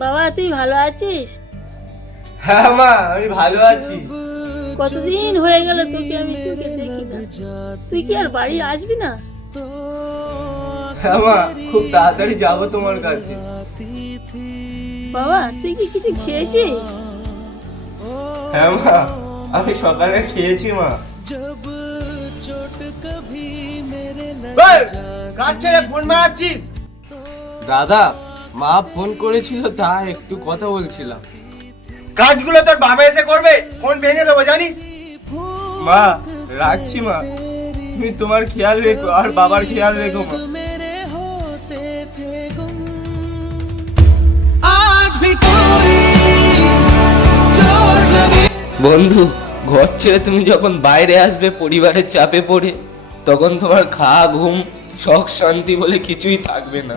বাবা তুই ভালো আছিস? হ্যাঁ মা, আমি ভালো আছি। কতদিন হয়ে গেল তোকে আমি চোখে দেখি না। তুই কি আর বাড়ি আসবি না? হ্যাঁ মা, খুব তাড়াতাড়ি যাবো তোমার কাছে। বাবা তুই কি কিছু খেয়েছিস? হ্যাঁ মা, আমি সকালে খেয়েছি মা। কাজ ছেড়ে ফোন মারাচ্ছিস? দাদা, মা ফোন করেছিল, তা একটু কথা বলছিলাম। কাজগুলো তোর বাবা এসে করবে, ফোন ভেঙে দেবো জানিস? মা রাখছি মা, তুমি তোমার খেয়াল রেখো আর বাবার খেয়াল রেখো মা। বন্ধু, ঘর ছেড়ে তুমি যখন বাইরে আসবে পরিবারের চাপে পড়ে, তখন তোমার খাওয়া ঘুম শখ শান্তি বলে কিছুই থাকবে না।